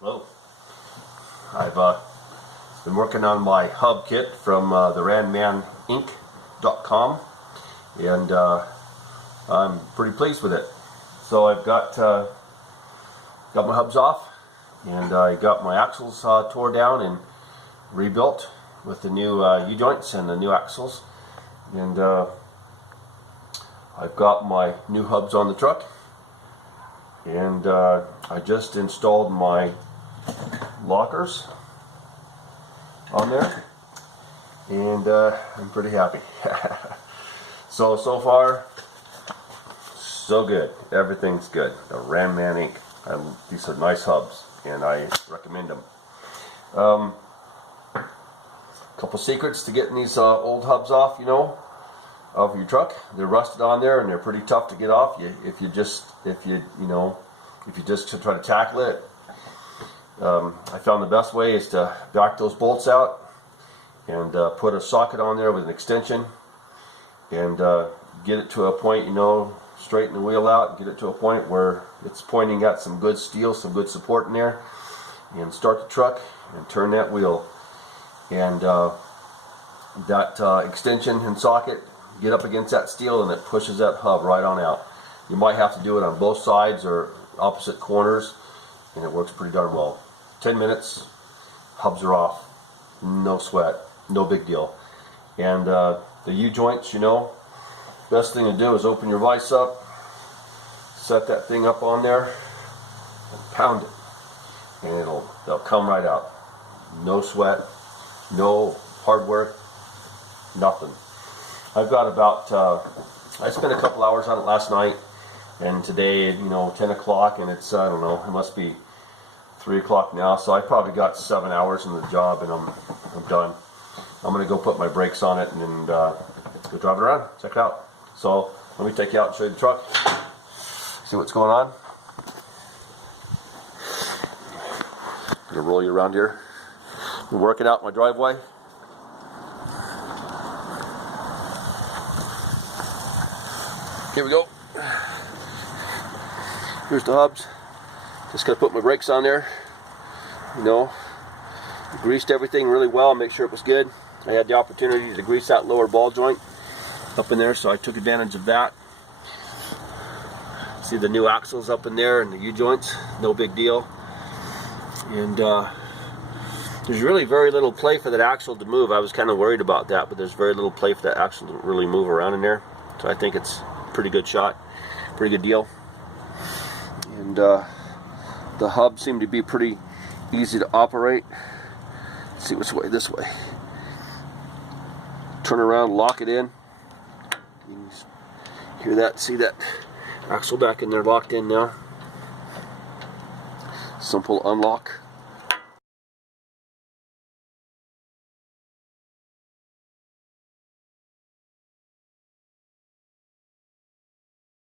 Hello. I've been working on my hub kit from the RandmanInc.com, and I'm pretty pleased with it. So I've got my hubs off, and I got my axles tore down and rebuilt with the new U-joints and the new axles, and I've got my new hubs on the truck, and I just installed my lockers on there, and I'm pretty happy. So far so good. Everything's good. The Randman Inc. These are nice hubs, and I recommend them. Couple secrets to getting these old hubs off, of your truck. They're rusted on there, and they're pretty tough to get off. If you just try to tackle it. I found the best way is to back those bolts out and put a socket on there with an extension, and get it to a point, straighten the wheel out, get it to a point where it's pointing at some good steel, some good support in there, and start the truck and turn that wheel, and that extension and socket get up against that steel, and it pushes that hub right on out. You might have to do it on both sides or opposite corners, and it works pretty darn well. 10 minutes, hubs are off, no sweat, no big deal. And the U-joints, best thing to do is open your vise up, set that thing up on there, and pound it, and they'll come right out. No sweat, no hard work, nothing. I've got about, I spent a couple hours on it last night, and today, 10 o'clock, and it's, I don't know, it must be 3 o'clock now, so I probably got 7 hours in the job, and I'm done. I'm going to go put my brakes on it and go drive it around, check it out. So let me take you out and show you the truck, see what's going on. I'm going to roll you around here. I'm working out my driveway. Here we go. Here's the hubs. Just gonna put my brakes on there. Greased everything really well, make sure it was good. I had the opportunity to grease that lower ball joint up in there, so I took advantage of that. See the new axles up in there and the U-joints, no big deal. And there's really very little play for that axle to move. I was kind of worried about that, but there's very little play for that axle to really move around in there. So I think it's a pretty good shot, pretty good deal. And the hubs seem to be pretty easy to operate. Let's see which way, this way. Turn around, lock it in. You hear that? See that axle back in there locked in now? Simple unlock.